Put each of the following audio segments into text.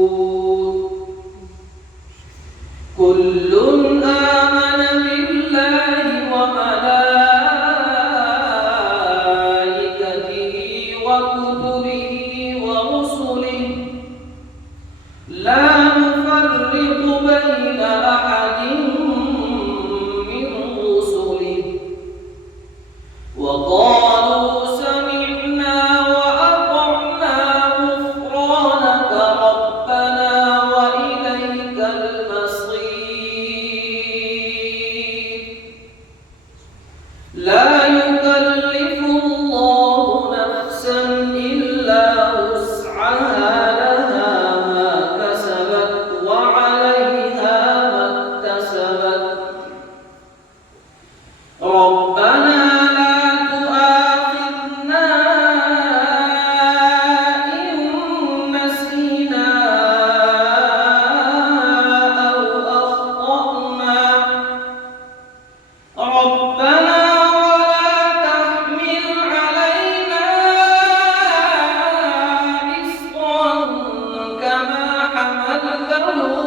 المؤمنون كل آمن بالله وملائكته وكتبه ورسله لا نفرق بين أحد من رسله وقالوا سمعنا وأطعنا غفرانك ربنا وإليك المصير لا يكلف الله نفسا إلا وسعها لها ما كسبت وعليها ما اكتسبت ربنا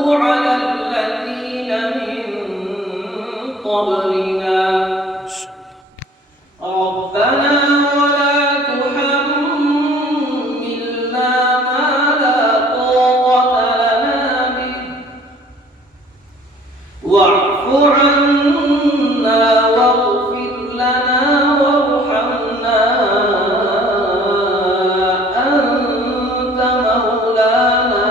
على الذين من قبلنا ربنا ولا تحملنا ما لا طاقة لنا به واعف عنا واغفر لنا وارحمنا أنت مولانا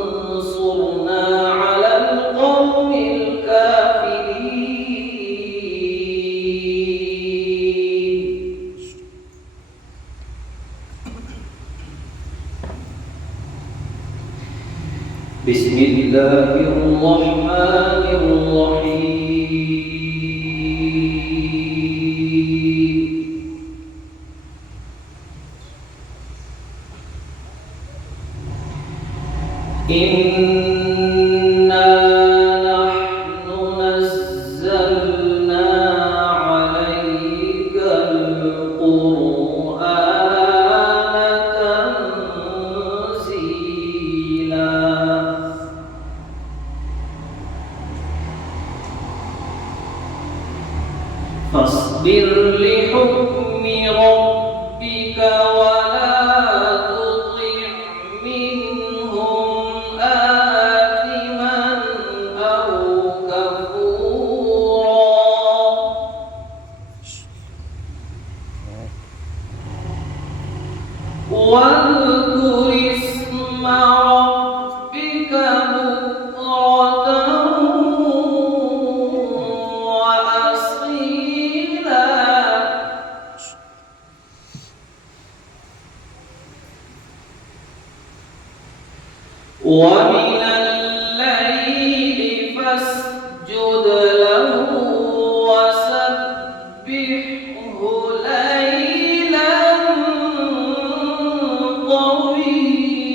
فانصرنا على القوم الكافرين. بسم الله الرحمن الرحيم إنا نحن نزلنا عليك القرآن تنزيلا فاصبر لحكم ربك ولا تطع منهم آثما أو كفورا واذكر اسم ربك بكرة ومن الليل فاسجد له وسبحه ليلا طويلا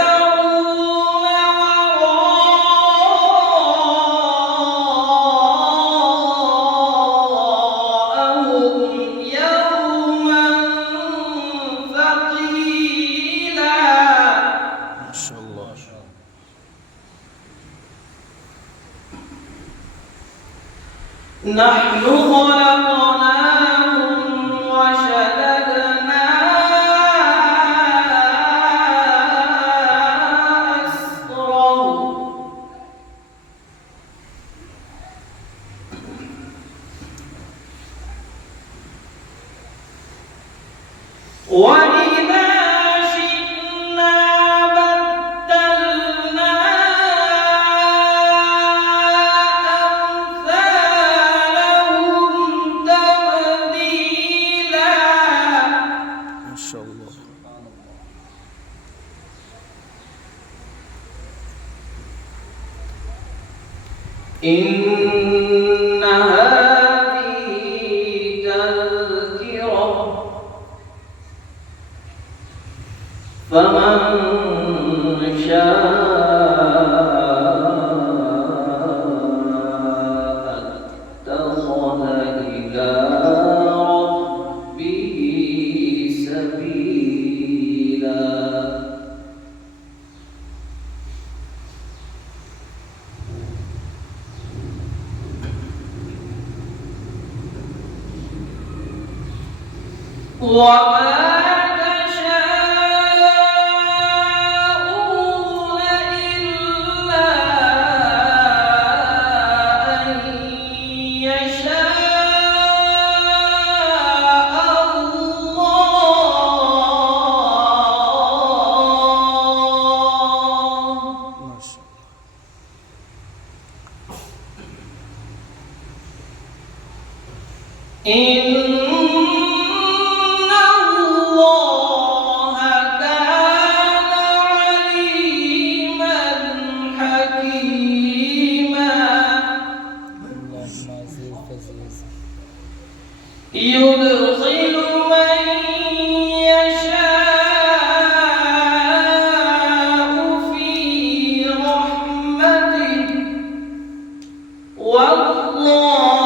ويدعون وراءهم يوما ثقيلا ما شاء الله نحن خلقناهم وشددنا وإذا شئنا بدلنا إن هذه تذكرة فمن شاء اتخذ إلى ربه سبيلا وما تشاءون إلا أن يشاء الله. إن الله كان عليما حكيما يدخل من يشاء في رحمته والله